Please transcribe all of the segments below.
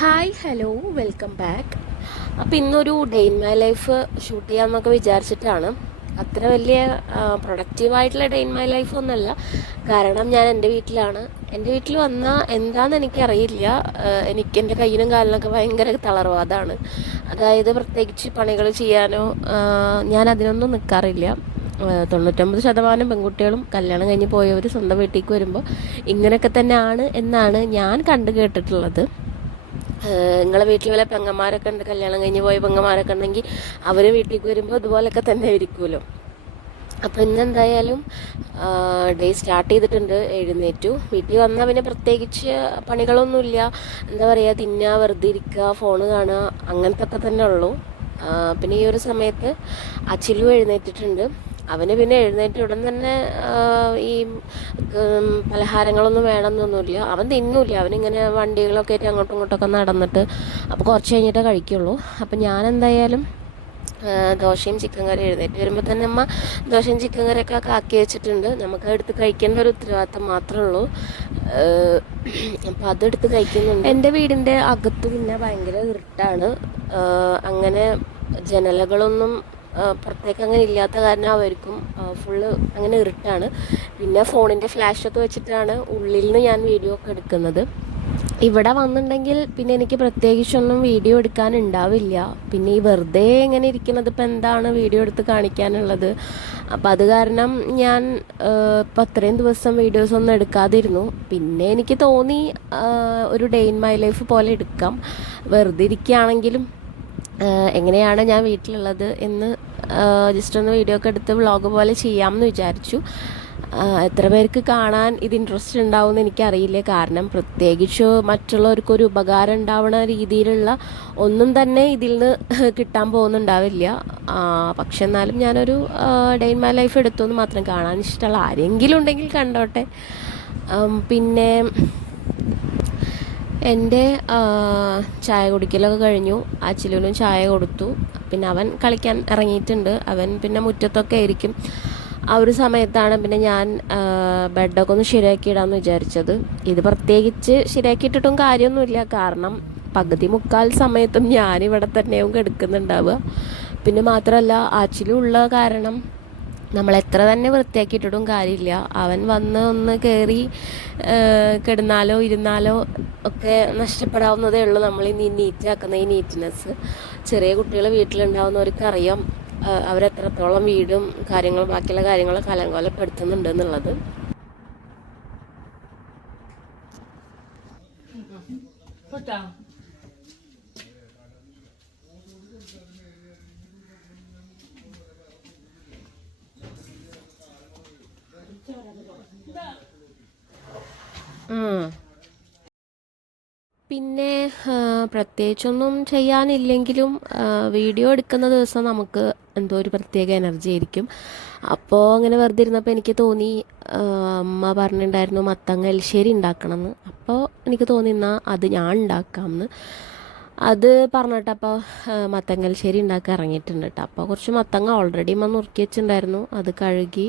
Hi hello welcome back. അപ്പോൾ ഇന്നൊരു day in my life shoot ചെയ്യാമെന്നൊക്കെ വിചാരിച്ചിട്ടാണ്. അത്ര വലിയ പ്രൊഡക്റ്റീവായിട്ടുള്ള ഡേ ഇൻ മൈ ലൈഫ് ഒന്നുമല്ല. കാരണം ഞാൻ എൻ്റെ വീട്ടിലാണ്. എൻ്റെ വീട്ടിൽ വന്നാൽ എന്താണെന്ന് എനിക്കറിയില്ല. എനിക്ക് എൻ്റെ കയ്യിനും കാലിനൊക്കെ ഭയങ്കര തളർവാദമാണ്. അതായത് പ്രത്യേകിച്ച് പണികൾ ചെയ്യാനോ ഞാൻ അതിനൊന്നും നിൽക്കാറില്ല. 99% പെൺകുട്ടികളും കല്യാണം കഴിഞ്ഞ് പോയവർ സ്വന്തം വീട്ടിലേക്ക് വരുമ്പോൾ ഇങ്ങനെയൊക്കെ തന്നെയാണ് എന്നാണ് ഞാൻ കണ്ടു കേട്ടിട്ടുള്ളത്. നിങ്ങളെ വീട്ടിൽ വല്ല പെങ്ങന്മാരൊക്കെ ഉണ്ട്, കല്യാണം കഴിഞ്ഞ് പോയ പെങ്ങന്മാരൊക്കെ ഉണ്ടെങ്കിൽ അവർ വീട്ടിലേക്ക് വരുമ്പോൾ അതുപോലൊക്കെ തന്നെ ഇരിക്കുമല്ലോ. അപ്പോൾ ഇന്നെന്തായാലും ഡേ സ്റ്റാർട്ട് ചെയ്തിട്ടുണ്ട്. എഴുന്നേറ്റു. വീട്ടിൽ വന്നാൽ പിന്നെ പ്രത്യേകിച്ച് പണികളൊന്നുമില്ല. എന്താ പറയുക, തിന്നുക, വെറുതെ ഇരിക്കുക, ഫോണ് കാണുക, അങ്ങനത്തെ ഒക്കെ തന്നെ ഉള്ളൂ. പിന്നെ ഈ ഒരു സമയത്ത് അച്ചിലു എഴുന്നേറ്റിട്ടുണ്ട്. അവന് പിന്നെ എഴുന്നേറ്റ് ഉടൻ തന്നെ ഈ പലഹാരങ്ങളൊന്നും വേണമെന്നൊന്നുമില്ല. അവൻ തിന്നൂല്ല. അവനിങ്ങനെ വണ്ടികളൊക്കെ ആയിട്ട് അങ്ങോട്ടും ഇങ്ങോട്ടൊക്കെ നടന്നിട്ട് അപ്പോൾ കുറച്ച് കഴിഞ്ഞിട്ടേ കഴിക്കുള്ളൂ. അപ്പം ഞാൻ എന്തായാലും ദോശയും ചിക്കൻ കറി, എഴുന്നേറ്റ് വരുമ്പോൾ തന്നെ അമ്മ ദോശയും ചിക്കൻ കറിയൊക്കെ ആക്കി വെച്ചിട്ടുണ്ട്. നമുക്ക് എടുത്ത് കഴിക്കേണ്ട ഒരു ഉത്തരവാദിത്തം മാത്രമേ ഉള്ളൂ. അപ്പം അതെടുത്ത് കഴിക്കുന്നുണ്ട്. എൻ്റെ വീടിൻ്റെ അകത്ത് പിന്നെ ഭയങ്കര ഇരുട്ടാണ്. അങ്ങനെ ജനലകളൊന്നും പുറത്തേക്ക് അങ്ങനെ ഇല്ലാത്ത കാരണം അവർക്കും ഫുള്ള് അങ്ങനെ ഇരുട്ടാണ്. പിന്നെ ഫോണിൻ്റെ ഫ്ലാഷൊക്കെ വെച്ചിട്ടാണ് ഉള്ളിൽ നിന്ന് ഞാൻ വീഡിയോ ഒക്കെ എടുക്കുന്നത്. ഇവിടെ വന്നിട്ടുണ്ടെങ്കിൽ പിന്നെ എനിക്ക് പ്രത്യേകിച്ചൊന്നും വീഡിയോ എടുക്കാനുണ്ടാവില്ല. പിന്നെ ഈ വെറുതെ ഇങ്ങനെ ഇരിക്കുന്നത് ഇപ്പം എന്താണ് വീഡിയോ എടുത്ത് കാണിക്കാനുള്ളത്. അപ്പം അത് കാരണം ഞാൻ ഇപ്പം അത്രയും ദിവസം വീഡിയോസ് ഒന്നും എടുക്കാതിരുന്നു. പിന്നെ എനിക്ക് തോന്നി ഒരു ഡേ ഇൻ മൈ ലൈഫ് പോലെ എടുക്കാം. വെറുതെ ഇരിക്കുകയാണെങ്കിലും എങ്ങനെയാണ് ഞാൻ വീട്ടിലുള്ളത് എന്ന് ജസ്റ്റ് ഒന്ന് വീഡിയോ ഒക്കെ എടുത്ത് വ്ളോഗ് പോലെ ചെയ്യാമെന്ന് വിചാരിച്ചു. എത്ര പേർക്ക് കാണാൻ ഇത് ഇൻട്രസ്റ്റ് ഉണ്ടാവുമെന്ന് എനിക്കറിയില്ല. കാരണം പ്രത്യേകിച്ച് മറ്റുള്ളവർക്കൊരു ഉപകാരം ഉണ്ടാവുന്ന രീതിയിലുള്ള ഒന്നും തന്നെ ഇതിൽ നിന്ന് കിട്ടാൻ പോകുന്നുണ്ടാവില്ല. പക്ഷെ എന്നാലും ഞാനൊരു ഡേ ഇൻ മൈ ലൈഫ് എടുത്തു എന്ന് മാത്രം. കാണാൻ ഇഷ്ടമുള്ള ആരെങ്കിലും ഉണ്ടെങ്കിൽ കണ്ടോട്ടെ. പിന്നെ എൻ്റെ ചായ കുടിക്കലൊക്കെ കഴിഞ്ഞു. അച്ചിലൂനും ചായ കൊടുത്തു. പിന്നെ അവൻ കളിക്കാൻ ഇറങ്ങിയിട്ടുണ്ട്. അവൻ പിന്നെ മുറ്റത്തൊക്കെ ആയിരിക്കും. ആ ഒരു സമയത്താണ് പിന്നെ ഞാൻ ബെഡൊക്കെ ഒന്ന് ശരിയാക്കിയിടാമെന്ന് വിചാരിച്ചത്. ഇത് പ്രത്യേകിച്ച് ശരിയാക്കിയിട്ടിട്ടും കാര്യമൊന്നുമില്ല. കാരണം പകുതി മുക്കാൽ സമയത്തും ഞാനിവിടെ തന്നെയാവും കിടക്കുന്നുണ്ടാവുക. പിന്നെ മാത്രമല്ല അച്ചിലുള്ള കാരണം നമ്മൾ എത്ര തന്നെ വൃത്തിയാക്കിയിട്ടിട്ടും കാര്യമില്ല. അവൻ വന്ന് ഒന്ന് കയറി കിടന്നാലോ ഇരുന്നാലോ ഒക്കെ നഷ്ടപ്പെടാവുന്നതേ ഉള്ളൂ. നമ്മൾ ഈ നീറ്റാക്കുന്ന ഈ നീറ്റ്നെസ്. ചെറിയ കുട്ടികൾ വീട്ടിലുണ്ടാവുന്നവർക്ക് അറിയാം അവരെത്രത്തോളം വീടും കാര്യങ്ങളും ബാക്കിയുള്ള കാര്യങ്ങളൊക്കെ അലങ്കോലപ്പെടുത്തുന്നുണ്ട് എന്നുള്ളത്. പിന്നെ പ്രത്യേകിച്ചൊന്നും ചെയ്യാനില്ലെങ്കിലും വീഡിയോ എടുക്കുന്ന ദിവസം നമുക്ക് എന്തോ ഒരു പ്രത്യേക എനർജി ആയിരിക്കും. അപ്പോൾ അങ്ങനെ വെറുതെ ഇരുന്നപ്പോൾ എനിക്ക് തോന്നി, അമ്മ പറഞ്ഞിട്ടുണ്ടായിരുന്നു മത്തങ്ങ എലിശ്ശേരി ഉണ്ടാക്കണമെന്ന്. അപ്പോൾ എനിക്ക് തോന്നി എന്നാൽ അത് ഞാൻ ഉണ്ടാക്കാമെന്ന്. അത് പറഞ്ഞിട്ടപ്പോൾ മത്തങ്ങ എലിശ്ശേരി ഉണ്ടാക്കാൻ ഇറങ്ങിയിട്ടുണ്ട് കേട്ടോ. അപ്പോൾ കുറച്ച് മത്തങ്ങ ഓൾറെഡി അമ്മ നുറുക്കി വെച്ചിട്ടുണ്ടായിരുന്നു. അത് കഴുകി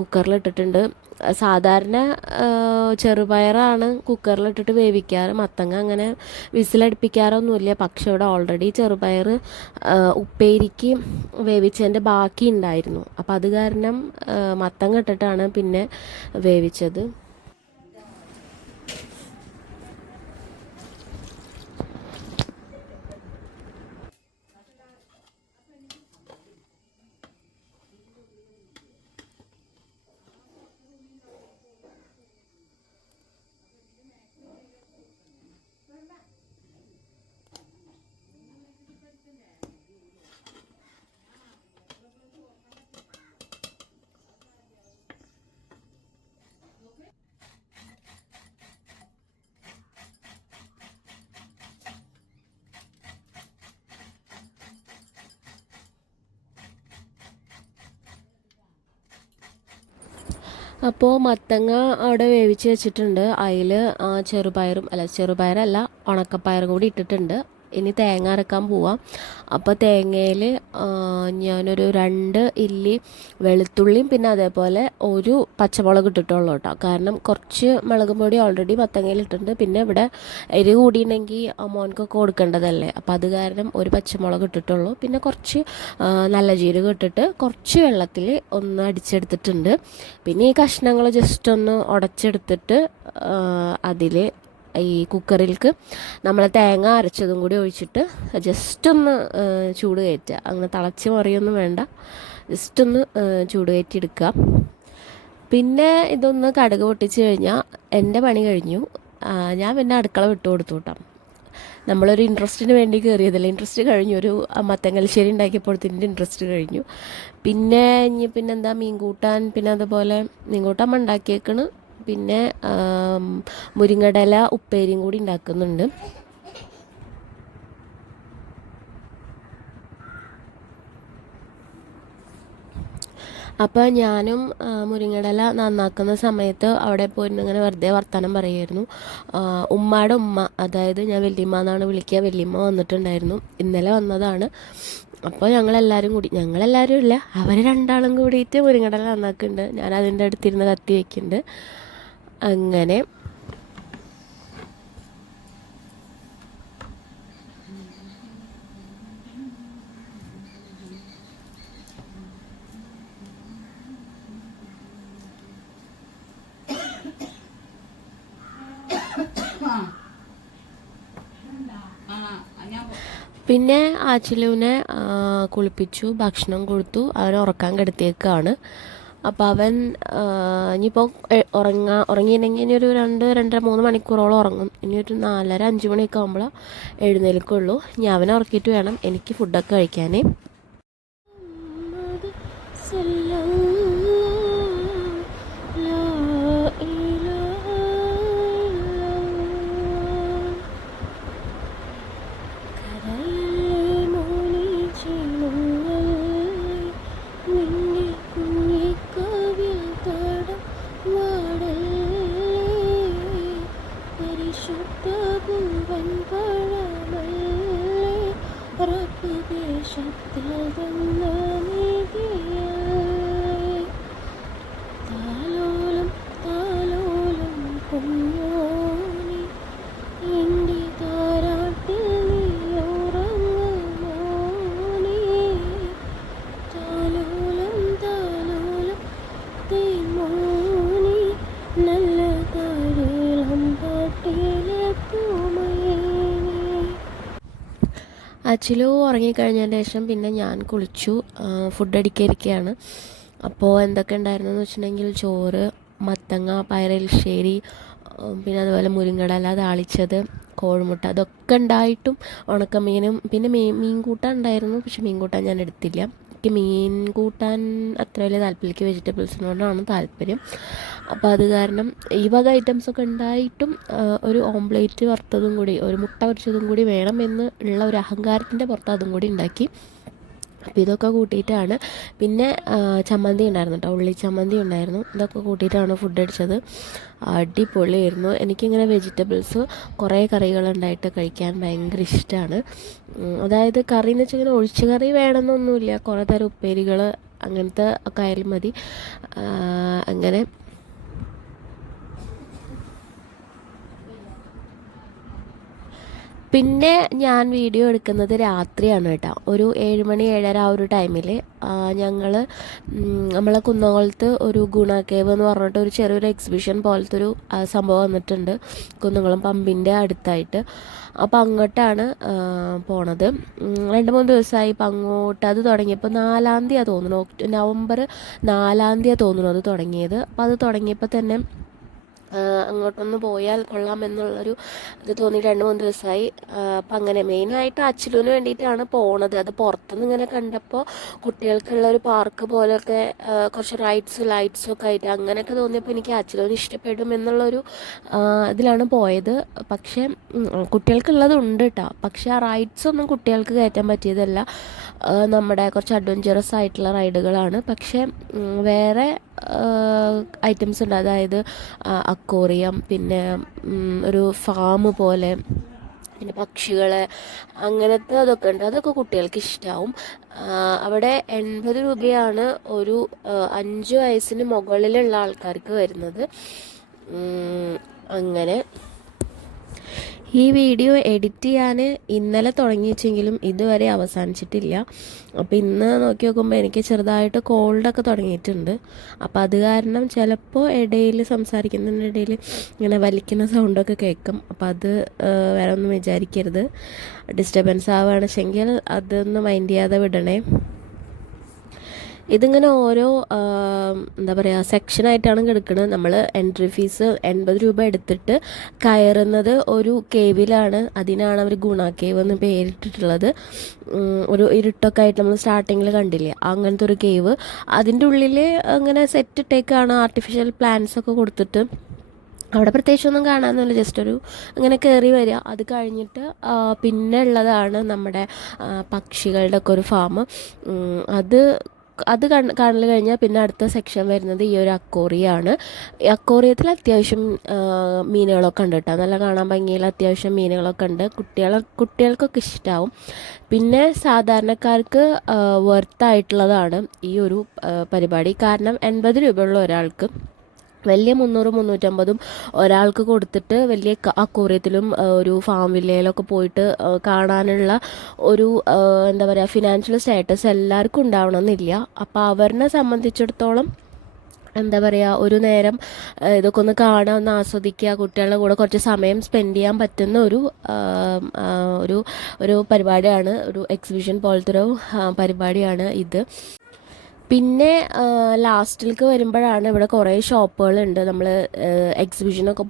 കുക്കറിലിട്ടിട്ടുണ്ട്. സാധാരണ ചെറുപയറാണ് കുക്കറിലിട്ടിട്ട് വേവിക്കാറ്. മത്തങ്ങ അങ്ങനെ വിസിലടുപ്പിക്കാറൊന്നുമില്ല. പക്ഷെ ഇവിടെ ഓൾറെഡി ചെറുപയർ ഉപ്പേരിക്ക് വേവിച്ചതിൻ്റെ ബാക്കി ഉണ്ടായിരുന്നു. അപ്പോൾ അത് കാരണം മത്തങ്ങ ഇട്ടിട്ടാണ് പിന്നെ വേവിച്ചത്. അപ്പോൾ മത്തങ്ങ അവിടെ വേവിച്ച് വെച്ചിട്ടുണ്ട്. അതിൽ ചെറുപയറും ചെറുപയറല്ല ഉണക്കപ്പയറും കൂടി ഇട്ടിട്ടുണ്ട്. ഇനി തേങ്ങ അരക്കാൻ പോവാം. അപ്പോൾ തേങ്ങയിൽ ഞാനൊരു 2 ഇല്ലി വെളുത്തുള്ളിയും പിന്നെ അതേപോലെ ഒരു പച്ചമുളക് ഇട്ടിട്ടുള്ളൂ കേട്ടോ. കാരണം കുറച്ച് മുളക് പൊടി ഓൾറെഡി മത്തങ്ങയിൽ ഇട്ടിട്ടുണ്ട്. പിന്നെ ഇവിടെ എരി കൂടിയിട്ടുണ്ടെങ്കിൽ മോൻക്കൊക്കെ കൊടുക്കേണ്ടതല്ലേ, അപ്പോൾ അത് കാരണം ഒരു പച്ചമുളക് ഇട്ടിട്ടുള്ളൂ. പിന്നെ കുറച്ച് നല്ല ജീരകം ഇട്ടിട്ട് കുറച്ച് വെള്ളത്തിൽ ഒന്ന് അടിച്ചെടുത്തിട്ടുണ്ട്. പിന്നെ ഈ കഷ്ണങ്ങൾ ജസ്റ്റ് ഒന്ന് ഉടച്ചെടുത്തിട്ട് അതിൽ ഈ കുക്കറിലേക്ക് നമ്മൾ തേങ്ങ അരച്ചതും കൂടി ഒഴിച്ചിട്ട് ജസ്റ്റ് ഒന്ന് ചൂട് കയറ്റുക. അങ്ങനെ തിളച്ച് മറിയൊന്നും വേണ്ട, ജസ്റ്റ് ഒന്ന് ചൂട് കയറ്റി എടുക്കുക. പിന്നെ ഇതൊന്ന് കടുക് പൊട്ടിച്ച് കഴിഞ്ഞാൽ എൻ്റെ പണി കഴിഞ്ഞു. ഞാൻ പിന്നെ അടുക്കള വിട്ടു കൊടുത്തു കേട്ടോ. നമ്മളൊരു ഇൻട്രസ്റ്റിന് വേണ്ടി കയറിയതല്ലേ, ഇൻട്രസ്റ്റ് കഴിഞ്ഞു. ഒരു മത്തങ്ങൽശ്ശേരി ഉണ്ടാക്കിയപ്പോഴത്തേൻ്റെ ഇൻട്രസ്റ്റ് കഴിഞ്ഞു. പിന്നെ പിന്നെന്താ മീൻ കൂട്ടാൻ, പിന്നെ അതുപോലെ മീൻ കൂട്ടാൻ ഉണ്ടാക്കിയേക്കണ്. പിന്നെ മുരിങ്ങടല ഉപ്പേരിയും കൂടി ഉണ്ടാക്കുന്നുണ്ട്. അപ്പോൾ ഞാനും മുരിങ്ങടല നന്നാക്കുന്ന സമയത്ത് അവിടെ പോയിട്ട് ഇങ്ങനെ വെറുതെ വർത്തമാനം പറയുമായിരുന്നു. ഉമ്മയുടെ ഉമ്മ, അതായത് ഞാൻ വല്യമ്മ എന്നാണ് വിളിക്കുക, വല്യമ്മ വന്നിട്ടുണ്ടായിരുന്നു, ഇന്നലെ വന്നതാണ്. അപ്പോൾ ഞങ്ങളെല്ലാവരും ഇല്ല, അവർ രണ്ടാളും കൂടിയിട്ട് മുരിങ്ങടല നന്നാക്കുന്നുണ്ട്. ഞാൻ അതിൻ്റെ അടുത്തിരുന്ന് കത്തി വയ്ക്കുന്നുണ്ട്. അങ്ങനെ പിന്നെ ആച്ചിലുവിനെ കുളിപ്പിച്ചു, ഭക്ഷണം കൊടുത്തു, അവനെ ഉറക്കാൻ കിടത്തിയേക്കാണ്. അപ്പോൾ അവൻ ഇനിയിപ്പോൾ ഉറങ്ങിയിട്ടുണ്ടെങ്കിൽ ഇനി ഒരു 2-2.5-3 മണിക്കൂറോളം ഉറങ്ങും. ഇനി ഒരു 4:30-5 മണിയൊക്കെ ആകുമ്പോൾ എഴുന്നേൽക്കുള്ളൂ. ഇനി അവനെ ഉറക്കിയിട്ട് വേണം എനിക്ക് ഫുഡൊക്കെ കഴിക്കാൻ. അച്ചിലു ഉറങ്ങിക്കഴിഞ്ഞതിന് ശേഷം പിന്നെ ഞാൻ കുളിച്ചു, ഫുഡ് അടിക്കാതിരിക്കുകയാണ്. അപ്പോൾ എന്തൊക്കെ ഉണ്ടായിരുന്നെന്ന് വെച്ചിട്ടുണ്ടെങ്കിൽ ചോറ്, മത്തങ്ങ പയറെലിശ്ശേരി, പിന്നെ അതുപോലെ മുരിങ്ങടല താളിച്ചത്, കോഴിമുട്ട, അതൊക്കെ ഉണ്ടായിട്ടും ഉണക്കമീനും പിന്നെ മീൻ കൂട്ടാൻ ഉണ്ടായിരുന്നു. പക്ഷെ മീൻ കൂട്ടാൻ ഞാൻ എടുത്തില്ല. എനിക്ക് മീൻ കൂട്ടാൻ അത്ര വലിയ താല്പര്യം, എനിക്ക് വെജിറ്റബിൾസിനോടാണ് താല്പര്യം. അപ്പോൾ അത് കാരണം ഈ വക ഐറ്റംസൊക്കെ ഉണ്ടായിട്ടും ഒരു ഓംപ്ലേറ്റ് വറുത്തതും കൂടി, ഒരു മുട്ട പൊരിച്ചതും കൂടി വേണമെന്ന് ഉള്ള ഒരു അഹങ്കാരത്തിൻ്റെ പുറത്ത് അതും കൂടി ഉണ്ടാക്കി. അപ്പോൾ ഇതൊക്കെ കൂട്ടിയിട്ടാണ്. പിന്നെ ചമ്മന്തി ഉണ്ടായിരുന്നു കേട്ടോ, ഉള്ളി ചമ്മന്തി ഉണ്ടായിരുന്നു. ഇതൊക്കെ കൂട്ടിയിട്ടാണ് ഫുഡ് അടിച്ചത്. അടിപൊളിയായിരുന്നു. എനിക്കിങ്ങനെ വെജിറ്റബിൾസ് കുറേ കറികളുണ്ടായിട്ട് കഴിക്കാൻ ഭയങ്കര ഇഷ്ടമാണ്. അതായത് കറി എന്ന് വെച്ചാൽ ഇങ്ങനെ ഒഴിച്ച് കറി വേണമെന്നൊന്നുമില്ല, കുറേ തരം ഉപ്പേരികൾ അങ്ങനത്തെ ഒക്കെ ആയാലും മതി. അങ്ങനെ പിന്നെ ഞാൻ വീഡിയോ എടുക്കുന്നത് രാത്രിയാണ് കേട്ടോ. ഒരു 7 മണി 7:30 ആ ഒരു ടൈമിൽ ഞങ്ങൾ നമ്മളെ കുന്നംകുളത്ത് ഒരു ഗുണ കേവ് എന്ന് പറഞ്ഞിട്ട് ഒരു ചെറിയൊരു എക്സിബിഷൻ പോലത്തെ ഒരു സംഭവം വന്നിട്ടുണ്ട് കുന്നംകുളം പമ്പിൻ്റെ അടുത്തായിട്ട്. അപ്പോൾ അങ്ങോട്ടാണ് പോണത്. 2-3 ദിവസമായി ഇപ്പം അങ്ങോട്ട്. അത് തുടങ്ങിയപ്പോൾ 4-ാം തീയതിയാണ് തോന്നുന്നു, നവംബർ 4-ാം തീയതിയാണ് തോന്നുന്നു അത് തുടങ്ങിയത്. അപ്പോൾ അത് തുടങ്ങിയപ്പോൾ തന്നെ അങ്ങോട്ടൊന്ന് പോയാൽ കൊള്ളാമെന്നുള്ളൊരു ഇത് തോന്നി. 2-3 ദിവസമായി. അപ്പം അങ്ങനെ മെയിനായിട്ട് അച്ചിലുവിന് വേണ്ടിയിട്ടാണ് പോണത്. അത് പുറത്തുനിന്ന് ഇങ്ങനെ കണ്ടപ്പോൾ കുട്ടികൾക്കുള്ള ഒരു പാർക്ക് പോലെയൊക്കെ കുറച്ച് ലൈറ്റ്സൊക്കെ ആയിട്ട് അങ്ങനെയൊക്കെ തോന്നിയപ്പോൾ എനിക്ക് അച്ചിലുവിന് ഇഷ്ടപ്പെടും എന്നുള്ളൊരു ഇതിലാണ് പോയത്. പക്ഷേ കുട്ടികൾക്കുള്ളത് ഉണ്ട് കേട്ടോ, പക്ഷേ ആ റൈഡ്സൊന്നും കുട്ടികൾക്ക് കയറ്റാൻ പറ്റിയതല്ല. നമ്മുടെ കുറച്ച് അഡ്വഞ്ചറസ് ആയിട്ടുള്ള റൈഡുകളാണ്. പക്ഷേ വേറെ ഐറ്റംസ് ഉണ്ട്, അതായത് അക്വേറിയം, പിന്നെ ഒരു ഫാം പോലെ പിന്നെ പക്ഷികൾ അങ്ങനത്തെ അതൊക്കെ ഉണ്ട്. അതൊക്കെ കുട്ടികൾക്ക് ഇഷ്ടമാവും. അവിടെ 80 രൂപയാണ് ഒരു 5 വയസ്സിന് മുകളിലുള്ള ആൾക്കാർക്ക് വരുന്നത്. അങ്ങനെ ഈ വീഡിയോ എഡിറ്റ് ചെയ്യാൻ ഇന്നലെ തുടങ്ങി വെച്ചെങ്കിലും ഇതുവരെ അവസാനിച്ചിട്ടില്ല. അപ്പോൾ ഇന്ന് നോക്കി നോക്കുമ്പോൾ എനിക്ക് ചെറുതായിട്ട് കോൾഡൊക്കെ തുടങ്ങിയിട്ടുണ്ട്. അപ്പോൾ അത് കാരണം ചിലപ്പോൾ ഇടയിൽ സംസാരിക്കുന്നതിനിടയിൽ ഇങ്ങനെ വലിക്കുന്ന സൗണ്ടൊക്കെ കേൾക്കും. അപ്പോൾ അത് വേറെ ഒന്നും വിചാരിക്കരുത്. ഡിസ്റ്റർബൻസ് ആവുകയാണെന്നുവെച്ചെങ്കിൽ അതൊന്ന് മൈൻഡ് ചെയ്യാതെ വിടണേ. ഇതിങ്ങനെ ഓരോ എന്താ പറയുക സെക്ഷനായിട്ടാണ് കിടക്കുന്നത്. നമ്മൾ എൻട്രി ഫീസ് 80 രൂപ എടുത്തിട്ട് കയറുന്നത് ഒരു കേവിലാണ്. അതിനാണ് അവർ ഗുണ കേവ് എന്ന് പേരിട്ടിട്ടുള്ളത്. ഒരു ഇരുട്ടൊക്കെ ആയിട്ട് നമ്മൾ സ്റ്റാർട്ടിങ്ങിൽ കണ്ടില്ലേ, അങ്ങനത്തെ ഒരു കേവ്. അതിൻ്റെ ഉള്ളിൽ അങ്ങനെ സെറ്റ് ഇട്ടേക്കാണ്, ആർട്ടിഫിഷ്യൽ പ്ലാന്റ്സ് ഒക്കെ കൊടുത്തിട്ട്. അവിടെ പ്രത്യേകിച്ചൊന്നും കാണാനൊന്നുമില്ല, ജസ്റ്റ് ഒരു ഇങ്ങനെ കയറി വരിക. അത് കഴിഞ്ഞിട്ട് പിന്നെ ഉള്ളതാണ് നമ്മുടെ പക്ഷികളുടെ ഒക്കെ ഒരു ഫാം. അത് കാണൽ കഴിഞ്ഞാൽ പിന്നെ അടുത്ത സെക്ഷൻ വരുന്നത് ഈ ഒരു അക്കോറിയാണ്. ഈ അക്കോറിയത്തിൽ അത്യാവശ്യം മീനുകളൊക്കെ ഉണ്ട് കേട്ടോ, നല്ല കാണാൻ ഭംഗിയിൽ അത്യാവശ്യം മീനുകളൊക്കെ ഉണ്ട്. കുട്ടികൾക്കൊക്കെ ഇഷ്ടമാവും. പിന്നെ സാധാരണക്കാർക്ക് വർത്തായിട്ടുള്ളതാണ് ഈ ഒരു പരിപാടി. കാരണം 80 രൂപയുള്ള ഒരാൾക്ക് വലിയ 300-350 ഒരാൾക്ക് കൊടുത്തിട്ട് വലിയ അക്വേറിയത്തിലും ഒരു ഫാം വില്ലയിലൊക്കെ പോയിട്ട് കാണാനുള്ള ഒരു എന്താ പറയുക ഫിനാൻഷ്യൽ സ്റ്റാറ്റസ് എല്ലാവർക്കും ഉണ്ടാവണമെന്നില്ല. അപ്പോൾ അവരെ സംബന്ധിച്ചിടത്തോളം എന്താ പറയുക, ഒരു നേരം ഇതൊക്കെ ഒന്ന് കാണാൻ, ഒന്ന് ആസ്വദിക്കുക, കുട്ടികളുടെ കൂടെ കുറച്ച് സമയം സ്പെൻഡ് ചെയ്യാൻ പറ്റുന്ന ഒരു പരിപാടിയാണ്, ഒരു എക്സിബിഷൻ പോലത്തെ ഒരു പരിപാടിയാണ് ഇത്. പിന്നെ ലാസ്റ്റിലേക്ക് വരുമ്പോഴാണ് ഇവിടെ കുറേ ഷോപ്പുകളുണ്ട്. നമ്മൾ എക്സിബിഷനൊക്കെ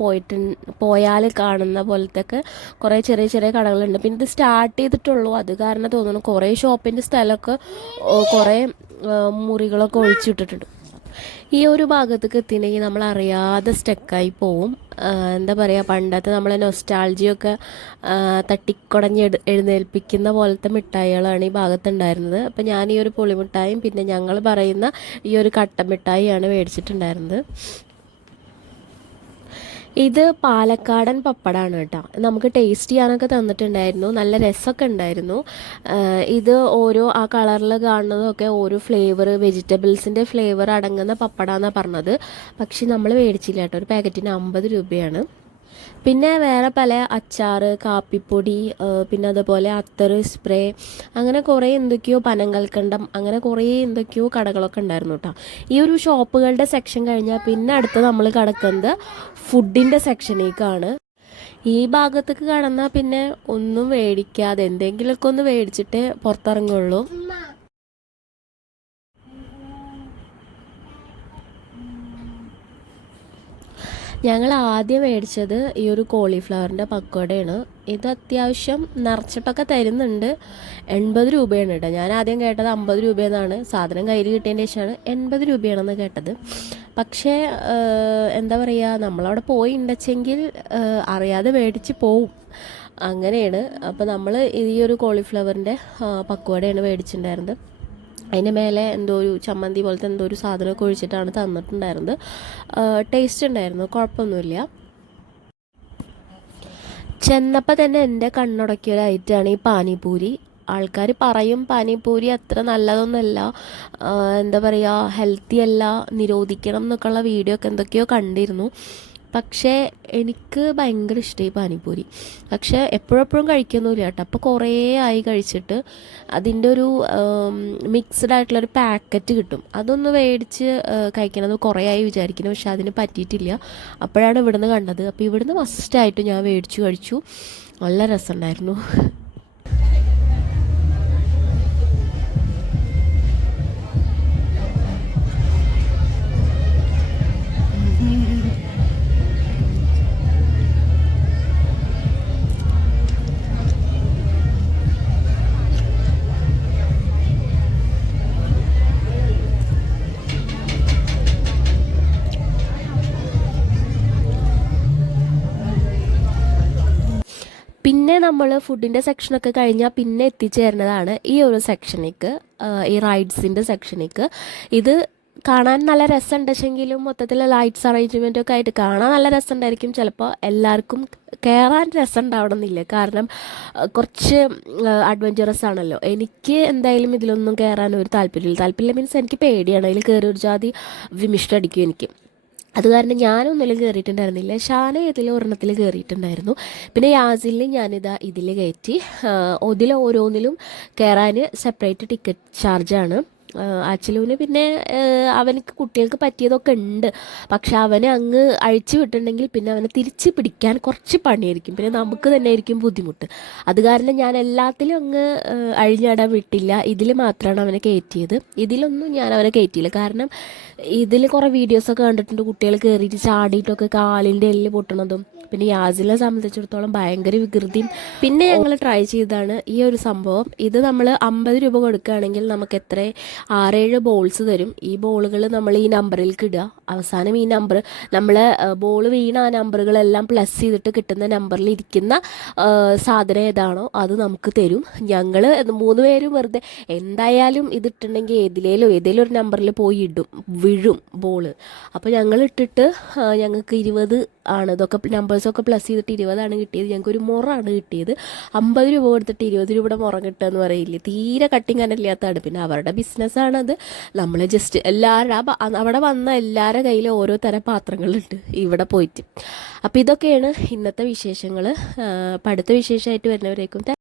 പോയാൽ കാണുന്ന പോലത്തെ ഒക്കെ കുറേ ചെറിയ ചെറിയ കടകളുണ്ട്. പിന്നെ ഇത് സ്റ്റാർട്ട് ചെയ്തിട്ടുള്ളൂ, അത് കാരണം തോന്നുന്നു കുറേ ഷോപ്പിൻ്റെ സ്ഥലമൊക്കെ കുറേ മുറികളൊക്കെ ഒഴിച്ചിട്ടിട്ടുണ്ട്. ഈ ഒരു ഭാഗത്തേക്ക് എത്തിയിട്ടുണ്ടെങ്കിൽ നമ്മൾ അറിയാതെ സ്റ്റക്കായി പോവും. എന്താ പറയുക, പണ്ടത്തെ നമ്മളെ നൊസ്റ്റാൾജിയൊക്കെ തട്ടിക്കുടഞ്ഞ് എഴുന്നേൽപ്പിക്കുന്ന പോലത്തെ മിഠായികളാണ് ഈ ഭാഗത്തുണ്ടായിരുന്നത്. അപ്പോൾ ഞാൻ ഈ ഒരു പുളിമിഠായും പിന്നെ ഞങ്ങൾ പറയുന്ന ഈ ഒരു കട്ട മിഠായിയാണ് മേടിച്ചിട്ടുണ്ടായിരുന്നത്. ഇത് പാലക്കാടൻ പപ്പടമാണ് കേട്ടോ. നമുക്ക് ടേസ്റ്റ് ചെയ്യാനൊക്കെ തന്നിട്ടുണ്ടായിരുന്നു, നല്ല രസമൊക്കെ ഉണ്ടായിരുന്നു. ഇത് ഓരോ ആ കളറിൽ കാണുന്നതൊക്കെ ഓരോ ഫ്ലേവർ, വെജിറ്റബിൾസിൻ്റെ ഫ്ലേവർ അടങ്ങുന്ന പപ്പടമാണെന്നാണ് പറഞ്ഞത്. പക്ഷെ നമ്മൾ മേടിച്ചില്ല കേട്ടോ, ഒരു പാക്കറ്റിന് 50 രൂപയാണ്. പിന്നെ വേറെ പല അച്ചാർ, കാപ്പിപ്പൊടി, പിന്നെ അതുപോലെ അത്തർ, സ്പ്രേ, അങ്ങനെ കുറേ എന്തൊക്കെയോ പനങ്കൽക്കണ്ടം, അങ്ങനെ കുറേ എന്തൊക്കെയോ കടകളൊക്കെ ഉണ്ടായിരുന്നു കേട്ടോ. ഈ ഒരു ഷോപ്പുകളുടെ സെക്ഷൻ കഴിഞ്ഞാൽ പിന്നെ അടുത്ത് നമ്മൾ കിടക്കുന്നത് ഫുഡിൻ്റെ സെക്ഷനിലേക്കാണ്. ഈ ഭാഗത്തേക്ക് കടന്നാൽ പിന്നെ ഒന്നും മേടിക്കാതെ എന്തെങ്കിലുമൊക്കെ ഒന്ന് മേടിച്ചിട്ടേ പുറത്തിറങ്ങുള്ളൂ. ഞങ്ങൾ ആദ്യം മേടിച്ചത് ഈ ഒരു കോളിഫ്ലവറിൻ്റെ പക്കോടയാണ്. ഇത് അത്യാവശ്യം നിറച്ചിട്ടൊക്കെ തരുന്നുണ്ട്. 80 രൂപയാണ് കേട്ടോ. ഞാൻ ആദ്യം കേട്ടത് 50 രൂപയെന്നാണ്. സാധനം കയ്യിൽ കിട്ടിയതിൻ്റെ ശേഷമാണ് 80 രൂപയാണെന്ന് കേട്ടത്. പക്ഷേ എന്താ പറയുക, നമ്മളവിടെ പോയി ഉണ്ടെങ്കിൽ അറിയാതെ മേടിച്ച് പോവും, അങ്ങനെയാണ്. അപ്പോൾ നമ്മൾ ഈ ഒരു കോളിഫ്ലവറിൻ്റെ പക്കോടയാണ് മേടിച്ചിട്ടുണ്ടായിരുന്നത്. അതിൻ്റെ മേലെ എന്തോ ഒരു ചമ്മന്തി പോലത്തെ എന്തോ ഒരു സാധനമൊക്കെ ഒഴിച്ചിട്ടാണ് തന്നിട്ടുണ്ടായിരുന്നത്. ടേസ്റ്റ് ഉണ്ടായിരുന്നു, കുഴപ്പമൊന്നുമില്ല. ചെന്നപ്പോൾ തന്നെ എൻ്റെ കണ്ണുടക്കിയ ഒരു ഐറ്റമാണ് ഈ പാനിപൂരി. ആൾക്കാർ പറയും പാനിപൂരി അത്ര നല്ലതൊന്നുമല്ല, എന്താ പറയുക, ഹെൽത്തി അല്ല, നിരോധിക്കണം എന്നൊക്കെയുള്ള വീഡിയോ ഒക്കെ എന്തൊക്കെയോ കണ്ടിരുന്നു. പക്ഷേ എനിക്ക് ഭയങ്കര ഇഷ്ടമായി പാനിപൂരി. പക്ഷേ എപ്പോഴെപ്പോഴും കഴിക്കൊന്നുമില്ല കേട്ടോ. അപ്പോൾ കുറേ ആയി കഴിച്ചിട്ട്. അതിൻ്റെ ഒരു മിക്സ്ഡ് ആയിട്ടുള്ളൊരു പാക്കറ്റ് കിട്ടും, അതൊന്ന് മേടിച്ച് കഴിക്കണമെന്ന് കുറേ ആയി വിചാരിക്കുന്നു. പക്ഷെ അതിന് പറ്റിയിട്ടില്ല. അപ്പോഴാണ് ഇവിടുന്ന് കണ്ടത്. അപ്പോൾ ഇവിടുന്ന് മസ്റ്റായിട്ട് ഞാൻ മേടിച്ചു കഴിച്ചു. നല്ല രസമുണ്ടായിരുന്നു. പിന്നെ നമ്മൾ ഫുഡിൻ്റെ സെക്ഷനൊക്കെ കഴിഞ്ഞാൽ പിന്നെ എത്തിച്ചേരുന്നതാണ് ഈ ഒരു സെക്ഷനിലേക്ക്, ഈ റൈഡ്സിൻ്റെ സെക്ഷനിലേക്ക്. ഇത് കാണാൻ നല്ല രസമുണ്ടെങ്കിലും മൊത്തത്തിൽ ലൈറ്റ്സ് അറേഞ്ച്മെൻറ്റൊക്കെ ആയിട്ട് കാണാൻ നല്ല രസമുണ്ടായിരിക്കും. ചിലപ്പോൾ എല്ലാവർക്കും കയറാൻ രസം ഉണ്ടാവണമെന്നില്ല, കാരണം കുറച്ച് അഡ്വഞ്ചറസ് ആണല്ലോ. എനിക്ക് എന്തായാലും ഇതിലൊന്നും കയറാൻ ഒരു താല്പര്യമില്ല മീൻസ് എനിക്ക് പേടിയാണ്. അതിൽ കയറി ഒരു ജാതി വിമിഷ്ടടിക്കും എനിക്ക്. അത് കാരണം ഞാനൊന്നിലും കയറിയിട്ടുണ്ടായിരുന്നില്ല. ഷാന ഇതിൽ ഒരെണ്ണത്തിൽ കയറിയിട്ടുണ്ടായിരുന്നു. പിന്നെ യാസിലിന് ഞാനിതാ ഇതിൽ കയറ്റി. ഇതിൽ ഓരോന്നിലും കയറാൻ സെപ്പറേറ്റ് ടിക്കറ്റ് ചാർജാണ്. അച്ചലുവിന് പിന്നെ അവനക്ക് കുട്ടികൾക്ക് പറ്റിയതൊക്കെ ഉണ്ട്, പക്ഷെ അവനെ അങ്ങ് അഴിച്ചു വിട്ടിട്ടുണ്ടെങ്കിൽ പിന്നെ അവനെ തിരിച്ച് പിടിക്കാൻ കുറച്ച് പണിയായിരിക്കും, പിന്നെ നമുക്ക് തന്നെ ആയിരിക്കും ബുദ്ധിമുട്ട്. അത് കാരണം ഞാൻ എല്ലാത്തിലും അങ്ങ് അഴിഞ്ഞാടാൻ വിട്ടില്ല. ഇതിൽ മാത്രമാണ് അവനെ കയറ്റിയത്. ഇതിലൊന്നും ഞാൻ അവനെ കയറ്റിയില്ല, കാരണം ഇതിൽ കുറേ വീഡിയോസൊക്കെ കണ്ടിട്ടുണ്ട്, കുട്ടികൾ കയറിയിട്ട് ചാടിയിട്ടൊക്കെ കാലിൻ്റെ എല്ല് പൊട്ടണതും. പിന്നെ യാസിലിനെ സംബന്ധിച്ചിടത്തോളം ഭയങ്കര വികൃതിയും. പിന്നെ ഞങ്ങൾ ട്രൈ ചെയ്തതാണ് ഈ ഒരു സംഭവം. ഇത് നമ്മൾ 50 രൂപ കൊടുക്കുകയാണെങ്കിൽ നമുക്ക് എത്ര 6-7 ബോൾസ് തരും. ഈ ബോളുകൾ നമ്മൾ ഈ നമ്പറിലേക്ക് ഇടുക. അവസാനം ഈ നമ്പർ നമ്മൾ ബോൾ വീണ ആ നമ്പറുകളെല്ലാം പ്ലസ് ചെയ്തിട്ട് കിട്ടുന്ന നമ്പറിൽ ഇരിക്കുന്ന സാധനം ഏതാണോ അത് നമുക്ക് തരും. ഞങ്ങൾ 3 പേരും വെറുതെ എന്തായാലും ഇതിട്ടുണ്ടെങ്കിൽ ഏതിലേലും ഒരു നമ്പറിൽ പോയി വീഴും ബോൾ. അപ്പോൾ ഞങ്ങൾ ഇട്ടിട്ട് ഞങ്ങൾക്ക് 20 ആണ്. ഇതൊക്കെ നമ്പേഴ്സൊക്കെ പ്ലസ് ചെയ്തിട്ട് 20 കിട്ടിയത്. ഞങ്ങൾക്കൊരു മുറാണ് കിട്ടിയത്. 50 രൂപ കൊടുത്തിട്ട് 20 രൂപയുടെ മുറ കിട്ടുക എന്ന് പറയില്ലേ, തീരെ കട്ടിങ് അനല്ലാത്തതാണ്. പിന്നെ അവരുടെ ബിസിനസ്സാണത്. നമ്മൾ ജസ്റ്റ് അവിടെ വന്ന എല്ലാവരുടെ കയ്യിൽ ഓരോ തരം പാത്രങ്ങളുണ്ട് ഇവിടെ പോയിട്ട്. അപ്പോൾ ഇതൊക്കെയാണ് ഇന്നത്തെ വിശേഷങ്ങൾ. അടുത്ത വിശേഷമായിട്ട് വരുന്നവരേക്കും